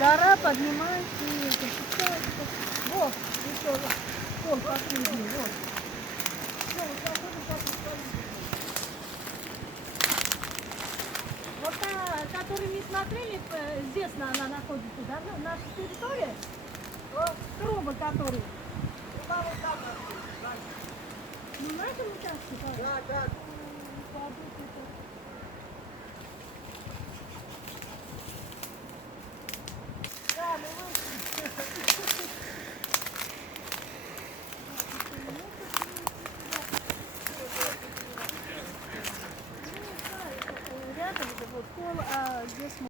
Гора поднимается и это, спускается. Вот, еще раз. Вон, последний, вот. Всё, вот заходим по ту сторону. Вот та, которую мы смотрели, здесь она находится, да, наша территория. Вот, трубы которые. Труба вот там находится, дальше. Ну, в нашем участке, Да, да. Побыть это.